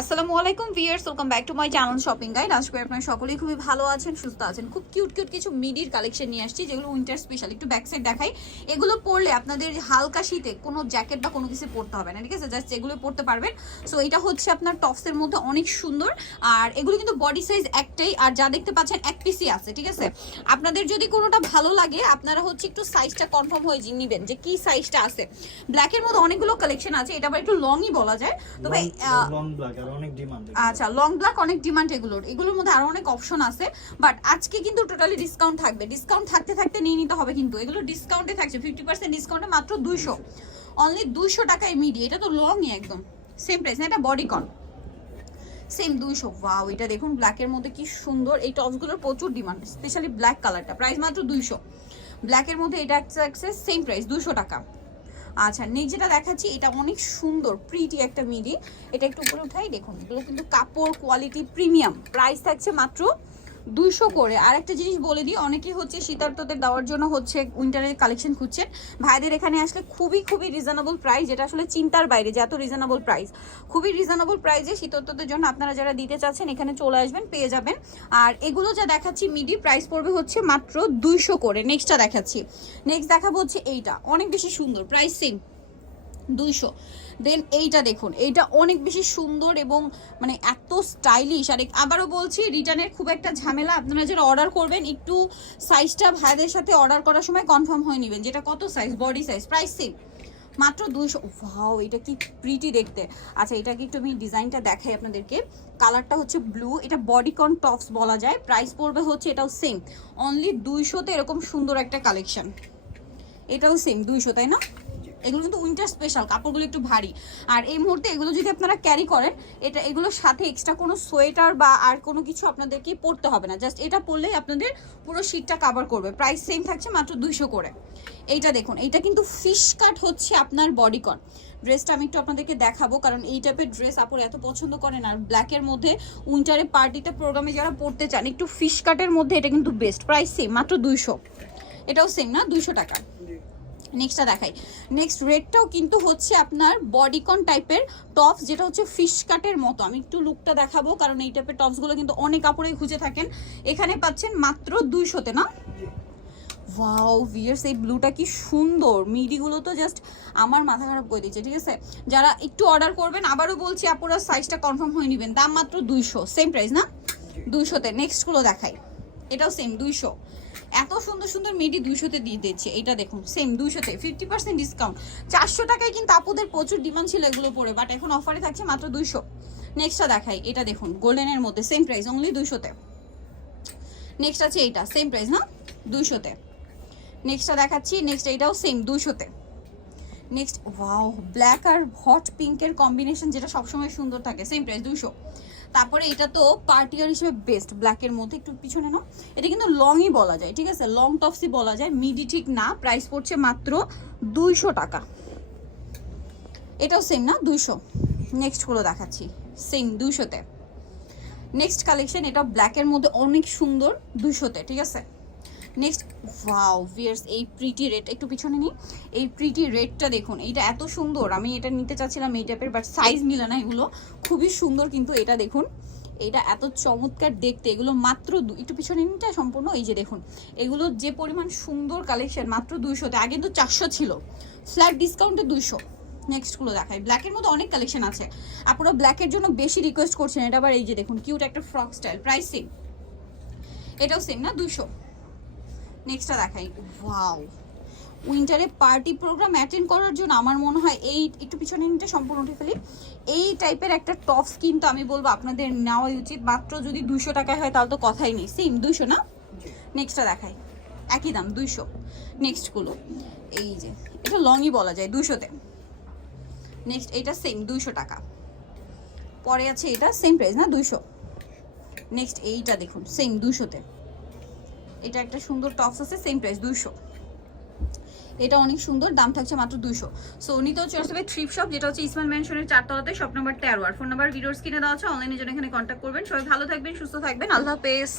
আসসালামু আলাইকুম viewers, welcome back to my channel shopping guide. আশা করি আপনারা সকলেই খুবই ভালো আছেন, সুস্থ আছেন। খুব কিউট কিউট কিছু মিডির কালেকশন নিয়ে আসছি, যেগুলো উইন্টার স্পেশাল। একটু ব্যাক সাইড দেখাই। এগুলো পরলে আপনাদের হালকা শীতে কোনো জ্যাকেট বা কোনো কিছু পরতে হবে না, ঠিক আছে? জাস্ট এগুলো পরতে পারবেন। সো এটা হচ্ছে আপনার টপসের মধ্যে অনেক সুন্দর। আর এগুলো কিন্তু বডি সাইজ একটাই, আর যা দেখতে পাচ্ছেন এক পিসই আছে, ঠিক আছে? আপনাদের যদি কোনোটা ভালো লাগে আপনারা হচ্ছে একটু সাইজটা কনফার্ম হয়ে নেবেন যে কি সাইজটা আছে। ব্ল্যাকের মধ্যে অনেকগুলো কালেকশন আছে, এটা আবার একটু লংই বলা যায়। তো ভাই লং ব্ল্যাক আর অনেক ডিমান্ড। আচ্ছা, লং ব্ল্যাক অনেক ডিমান্ড। এগুলোর মধ্যে আরো অনেক অপশন আছে, বাট আজকে কিন্তু টোটালি ডিসকাউন্ট থাকবে। ডিসকাউন্ট থাকতে থাকতে নিয়ে নিতে হবে, কিন্তু এগুলো ডিসকাউন্টে থাকছে 50% ডিসকাউন্টে মাত্র 200, অনলি 200 টাকায় মিডি। এটা তো লংই একদম সেম প্রাইস না, এটা বডিকন সেম 200। ওয়াও, এটা দেখুন ব্ল্যাকের মধ্যে কি সুন্দর। এই টপসগুলোর প্রচুর ডিমান্ড, স্পেশালি ব্ল্যাক কালারটা। প্রাইস মাত্র 200। ব্ল্যাকের মধ্যে এটা একটা সেম প্রাইস 200 টাকা। আচ্ছা, নেক্সট যেটা দেখাচ্ছি এটা অনেক সুন্দর প্রিটি একটা মিডি। এটা একটু উপরে উঠাই, দেখুন এগুলো কিন্তু কাপড় কোয়ালিটি প্রিমিয়াম। প্রাইস থাকছে মাত্র 200 করে। আর একটা জিনিস বলে দিই, অনেকেই হচ্ছে শীতার্তদের দেওয়ার জন্য হচ্ছে উইন্টারের কালেকশন খুঁজছেন। ভাইদের এখানে আসলে খুবই খুবই রিজনেবল প্রাইস, যেটা আসলে চিন্তার বাইরে যে এত রিজনেবল প্রাইস। খুবই রিজনেবল প্রাইসে শীতার্তদের জন্য আপনারা যারা দিতে চাচ্ছেন এখানে চলে আসবেন, পেয়ে যাবেন। আর এগুলো যা দেখাচ্ছি মিডি প্রাইস পড়বে হচ্ছে মাত্র 200 করে। নেক্সটটা দেখাচ্ছি, নেক্সট দেখাবো হচ্ছে এইটা, অনেক বেশি সুন্দর, প্রাইস সেম 200। দেন এইটা দেখুন, এইটা অনেক বেশি সুন্দর এবং মানে এত স্টাইলিশ। আর আবারও বলছি, রিটার্নের খুব একটা ঝামেলা। আপনারা যারা অর্ডার করবেন একটু সাইজটা ভাইদের সাথে অর্ডার করার সময় কনফার্ম হয়ে নেবেন যেটা কত size, body size. Price same মাত্র 200। ওয়াও, এটা কি প্রিটি দেখতে। আচ্ছা, এটা কি একটু আমি ডিজাইনটা দেখাই আপনাদেরকে। কালারটা হচ্ছে ব্লু, এটা বডিকন টপস বলা যায়। প্রাইস পড়বে হচ্ছে এটাও সেম অনলি 200তে। এরকম সুন্দর একটা কালেকশন, এটাও সেম 200, তাই না? এগুলো কিন্তু উইন্টার স্পেশাল, কাপড়গুলো একটু ভারী। আর এই মুহূর্তে এগুলো যদি আপনারা ক্যারি করেন, এগুলোর সাথে এক্সট্রা কোনো সোয়েটার বা আর কোনো কিছু আপনাদেরকে পরতে হবে না। জাস্ট এটা পরলেই আপনাদের পুরো শীতটা কাভার করবে। প্রাইস সেম থাকছে মাত্র 200 করে। এইটা দেখুন, এইটা কিন্তু ফিশ কাট হচ্ছে আপনার বডিকন ড্রেসটা। আমি একটু আপনাদেরকে দেখাবো, কারণ এই টাইপের ড্রেস আপনারা এত পছন্দ করেন। আর ব্ল্যাকের মধ্যে উইন্টারে পার্টিতে প্রোগ্রামে যারা পরতে চান একটু ফিশ কাটের মধ্যে, এটা কিন্তু বেস্ট। প্রাইস সেম মাত্র 200। এটাও সেম না, 200 টাকা। নেক্সটটা দেখাই। নেক্সট রেডটাও কিন্তু হচ্ছে আপনার বডিকন টাইপের টপস, যেটা হচ্ছে ফিশ কাটের মতো। আমি একটু লুকটা দেখাবো, কারণ এই টাইপের টপসগুলো কিন্তু অনেক কাপড়েই খুঁজে থাকেন। এখানে পাচ্ছেন মাত্র 200-তে না? ওয়াও ভিউয়ার্স, এই ব্লুটা কি সুন্দর। মিডিগুলো তো জাস্ট আমার মাথা খারাপ করে দিচ্ছে, ঠিক আছে? যারা একটু অর্ডার করবেন, আবারও বলছি আপনারা সাইজটা কনফার্ম হয়ে নেবেন। দাম মাত্র 200, সেম প্রাইস না? 200-তে। নেক্সটগুলো দেখাই, এটাও সেম 200। এত সুন্দর সুন্দর মিডি 200-তে দিয়ে দিচ্ছে। এটা দেখুন সেম 200-তে 50% ডিসকাউন্ট। 400 টাকায় কিন্তু আপুদের প্রচুর ডিমান্ড ছিল এগুলো পরে, বাট এখন অফারে থাকছে মাত্র 200। নেক্সটটা দেখাই, এটা দেখুন গোল্ডেনের মধ্যে সেম প্রাইস অনলি 200-তে। নেক্সট আছে এইটা, সেম প্রাইস না, 200-তে। নেক্সটটা দেখাচ্ছি, নেক্সট এইটাও সেম 200-তে। নেক্সট ওয়াও, ব্ল্যাক আর হট পিঙ্কের কম্বিনেশন, যেটা সবসময় সুন্দর থাকে, সেম প্রাইস 200। তারপরে এটা তো পার্টিয়ার হিসেবে বেস্ট, ব্ল্যাকের মধ্যে একটু পিছনে না, এটা কিন্তু লংই বলা যায়, ঠিক আছে? লং টপসই বলা যায়, মিডি ঠিক না। প্রাইস পড়ছে মাত্র 200 টাকা। এটাও সেম না, 200। নেক্সটগুলো দেখাচ্ছি, সেম 200-তে। নেক্সট কালেকশন, এটা ব্ল্যাকের মধ্যে অনেক সুন্দর, 200-তে, ঠিক আছে? নেক্সট ওয়াও ভিয়ার্স, এই প্রিটি রেড, একটু পিছনে নিই। এই প্রিটি রেডটা দেখুন, এইটা এত সুন্দর। আমি এটা নিতে চাচ্ছিলাম এই টাইপের, বাট সাইজ মিলে না। এগুলো খুবই সুন্দর, কিন্তু এটা দেখুন, এটা এত চমৎকার দেখতে। এগুলো মাত্র একটু পিছনে নিতে সম্পূর্ণ, এই যে দেখুন এগুলো যে পরিমাণ সুন্দর কালেকশন, মাত্র 200-তে। আগে কিন্তু 400 ছিল, ফ্ল্যাট ডিসকাউন্টে 200। নেক্সটগুলো দেখাই। ব্ল্যাকের মধ্যে অনেক কালেকশন আছে, আপনারা ব্ল্যাকের জন্য বেশি রিকোয়েস্ট করছেন। এটা আবার এই যে দেখুন কিউট একটা ফ্রক স্টাইল, প্রাইস সেম, এটাও সেম না, 200। নেক্সটটা দেখাই। ওয়াও, উইন্টারে পার্টি প্রোগ্রাম অ্যাটেন্ড করার জন্য আমার মনে হয় এই একটু পিছনে নিতে সম্পূর্ণ উঠে ফেলি, এই টাইপের একটা টপস কিন্তু আমি বলবো আপনাদের নেওয়াই উচিত। মাত্র যদি 200 টাকায় হয় তাহলে তো কথাই নেই, সেম 200 না? নেক্সটটা দেখাই, একই দাম 200। নেক্সটগুলো এই যে, এটা লংই বলা যায়, 200-তে। নেক্সট এটা সেম 200 টাকা। পরে আছে এটা, সেম প্রাইস না, 200। নেক্সট এইটা দেখুন, সেম 200-তে। এটা একটা সুন্দর টপস আছে, সেম প্রাইস 200। এটা অনেক সুন্দর, দাম থাকছে মাত্র 200। সো নিতেও চলে আসবে থ্রিফট শপ, যেটা হচ্ছে ইসমান ম্যানশনের 4 তলাতে, শপ নাম্বার 13। আর ফোন নাম্বার ভিডিওর স্ক্রিনে দেওয়া আছে, অনলাইনে জন্য এখানে কন্ট্যাক্ট করবেন। সবাই ভালো থাকবেন, সুস্থ থাকবেন, আল্লাহ হাফেজ।